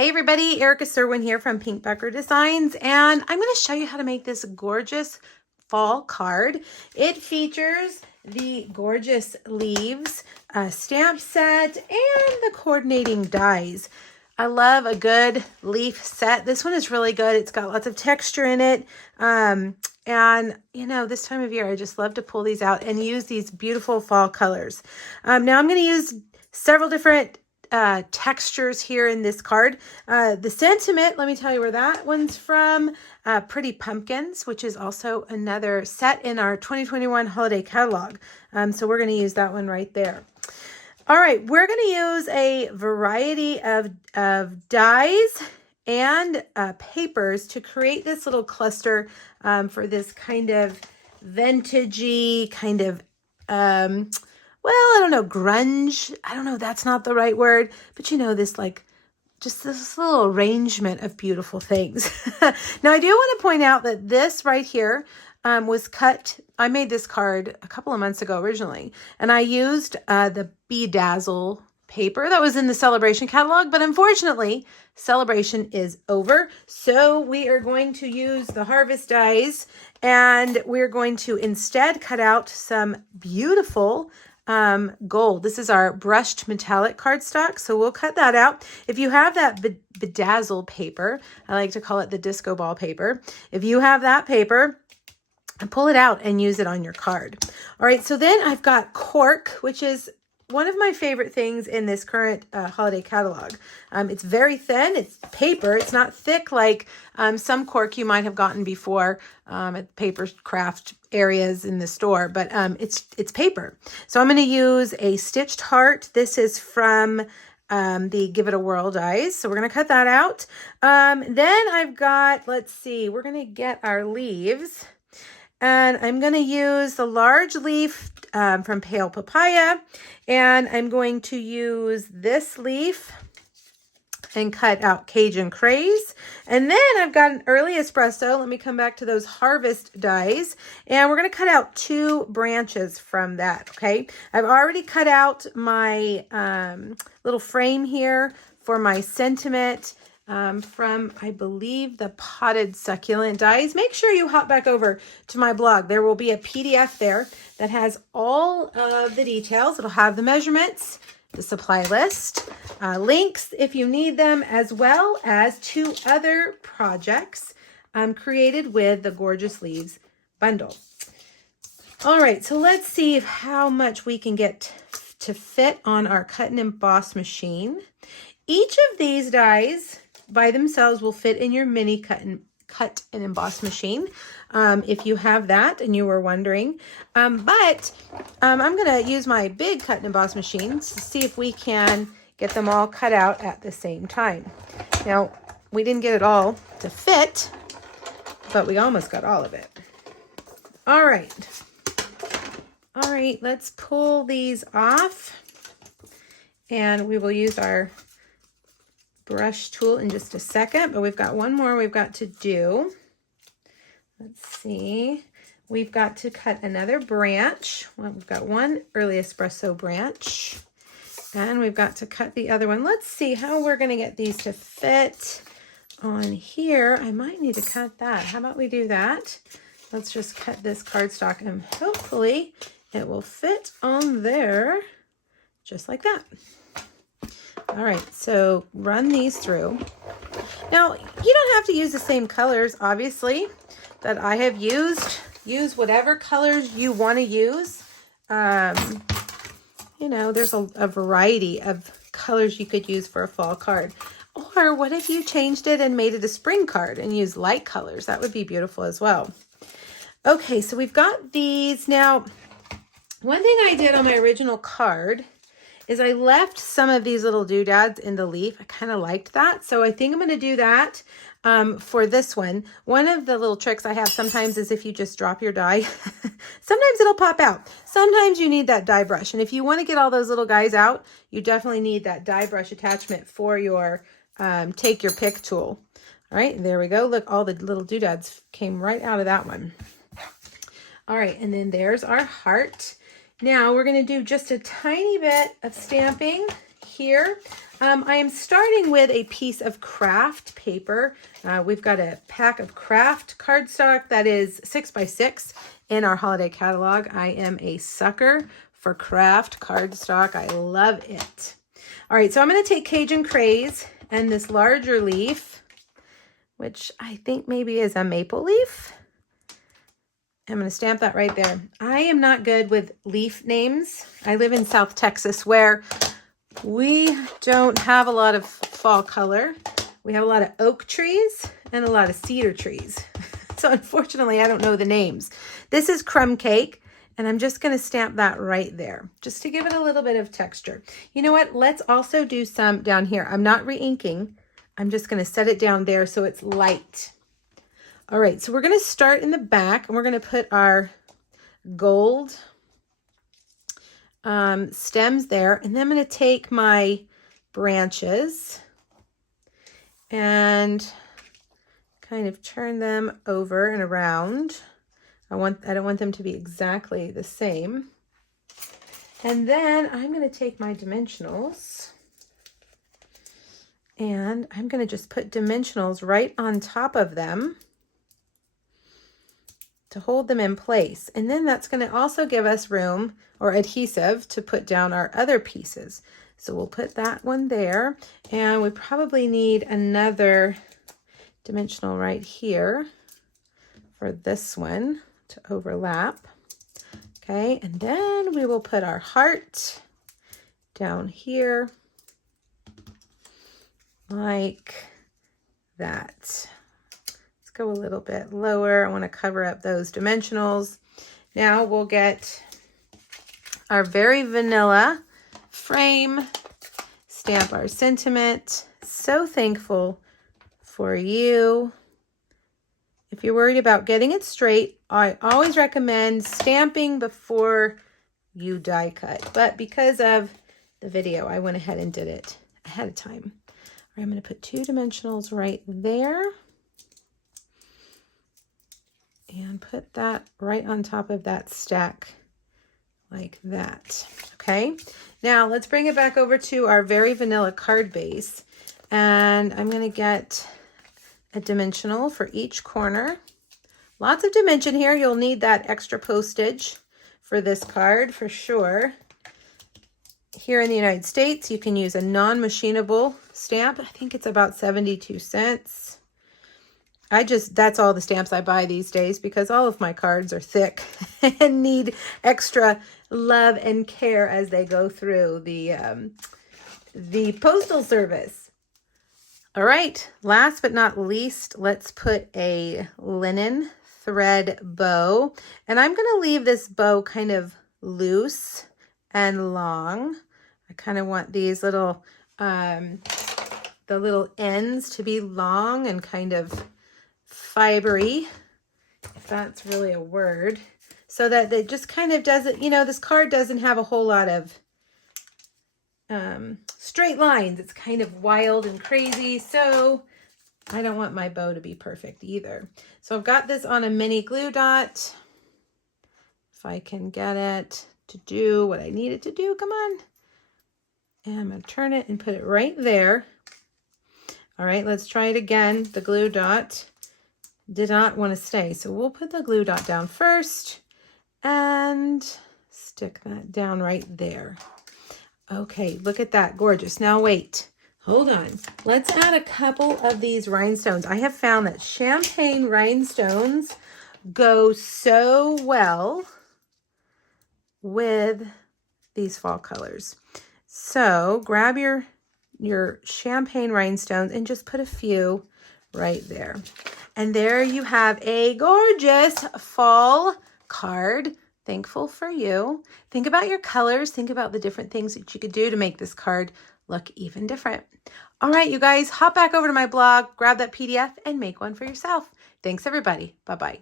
Hey everybody, Erica Serwin here from Pink Bucker Designs, and I'm going to show you how to make this gorgeous fall card. It features the gorgeous leaves, stamp set, and the coordinating dies. I love a good leaf set. This one is really good. It's got lots of texture in it. And you know, this time of year, I just love to pull these out and use these beautiful fall colors. Now I'm going to use several different textures here in this card. The sentiment, let me tell you where that one's from. Pretty Pumpkins, which is also another set in our 2021 holiday catalog. So we're going to use that one right there. All right, we're going to use a variety of dies and papers to create this little cluster for this kind of vintagey kind of well, I don't know, grunge. I don't know, that's not the right word, but you know, this like, just this little arrangement of beautiful things. Now, I do want to point out that this right here was cut. I made this card a couple of months ago originally, and I used the Bedazzle paper that was in the Celebration catalog, but unfortunately, Celebration is over. So we are going to use the Harvest dies, and we're going to instead cut out some beautiful gold. This is our brushed metallic cardstock, so we'll cut that out. If you have that bedazzle paper, I like to call it the disco ball paper. If you have that paper, pull it out and use it on your card. All right, so then I've got cork, which is one of my favorite things in this current holiday catalog. It's very thin. It's paper. It's not thick like some cork you might have gotten before at paper craft areas in the store, but it's paper. So I'm going to use a stitched heart. This is from the Give It a Whirl dies. So we're going to cut that out. Then I've got, let's see, we're going to get our leaves. And I'm going to use the large leaf from Pale Papaya. And I'm going to use this leaf and cut out Cajun Craze. And then I've got an early espresso. Let me come back to those Harvest dies. And we're going to cut out 2 branches from that, okay? I've already cut out my little frame here for my sentiment. From, I believe, the Potted Succulent dies. Make sure you hop back over to my blog. There will be a PDF there that has all of the details. It'll have the measurements, the supply list, links if you need them, as well as 2 other projects created with the Gorgeous Leaves bundle. All right, so let's see how much we can get to fit on our cut and emboss machine. Each of these dies by themselves will fit in your mini cut and emboss machine, if you have that and you were wondering. But I'm going to use my big cut and emboss machine to see if we can get them all cut out at the same time. Now, we didn't get it all to fit, but we almost got all of it. All right. All right, let's pull these off, and we will use our brush tool in just a second, but we've got one more we've got to do. Let's see. We've got to cut another branch. Well, we've got one early espresso branch, and we've got to cut the other one. Let's see how we're going to get these to fit on here. I might need to cut that. How about we do that? Let's just cut this cardstock, and hopefully it will fit on there just like that. All right, so run these through. Now, you don't have to use the same colors, obviously, that I have used. Use whatever colors you want to use. You know, there's a variety of colors you could use for a fall card. Or what if you changed it and made it a spring card and used light colors? That would be beautiful as well. Okay, so we've got these. Now, one thing I did on my original card is I left some of these little doodads in the leaf. I kind of liked that. So I think I'm going to do that for this one. One of the little tricks I have sometimes is if you just drop your die, sometimes it'll pop out. Sometimes you need that die brush. And if you want to get all those little guys out, you definitely need that die brush attachment for your take your pick tool. All right, there we go. Look, all the little doodads came right out of that one. All right, and then there's our heart. Now we're going to do just a tiny bit of stamping here. I am starting with a piece of craft paper. We've got a pack of craft cardstock that is 6x6 in our holiday catalog. I am a sucker for craft cardstock. I love it. All right, so I'm going to take Cajun Craze and this larger leaf, which I think maybe is a maple leaf. I'm going to stamp that right there. I am not good with leaf names. I live in South Texas where we don't have a lot of fall color. We have a lot of oak trees and a lot of cedar trees. So unfortunately, I don't know the names. This is crumb cake, and I'm just going to stamp that right there just to give it a little bit of texture. You know what? Let's also do some down here. I'm not re-inking. I'm just going to set it down there so it's light. All right, so we're going to start in the back, and we're going to put our gold stems there. And then I'm going to take my branches and kind of turn them over and around. I don't want them to be exactly the same. And then I'm going to take my dimensionals and I'm going to just put dimensionals right on top of them to hold them in place. And then that's going to also give us room or adhesive to put down our other pieces. So we'll put that one there, and we probably need another dimensional right here for this one to overlap. Okay, and then we will put our heart down here like that. Go a little bit lower. I want to cover up those dimensionals. Now we'll get our very vanilla frame, stamp our sentiment. So thankful for you. If you're worried about getting it straight, I always recommend stamping before you die cut. But because of the video, I went ahead and did it ahead of time. All right, I'm going to put 2 dimensionals right there. And put that right on top of that stack like that. Okay, now let's bring it back over to our very vanilla card base. And I'm going to get a dimensional for each corner. Lots of dimension here. You'll need that extra postage for this card for sure. Here in the United States, you can use a non-machinable stamp. I think it's about 72 cents. That's all the stamps I buy these days because all of my cards are thick and need extra love and care as they go through the postal service. All right, last but not least, let's put a linen thread bow. And I'm going to leave this bow kind of loose and long. I kind of want these little, the little ends to be long and kind of fibery, if that's really a word, so that it just kind of doesn't, this card doesn't have a whole lot of straight lines. It's kind of wild and crazy, so I don't want my bow to be perfect either. So I've got this on a mini glue dot. If I can get it to do what I need it to do, come on. And I'm going to turn it and put it right there. All right, let's try it again. The glue dot did not want to stay. So we'll put the glue dot down first and stick that down right there. Okay, look at that. Gorgeous. Now wait, hold on. Let's add a couple of these rhinestones. I have found that champagne rhinestones go so well with these fall colors. So grab your champagne rhinestones and just put a few right there. And there you have a gorgeous fall card. Thankful for you. Think about your colors. Think about the different things that you could do to make this card look even different. All right, you guys, hop back over to my blog, grab that PDF, and make one for yourself. Thanks, everybody. Bye-bye.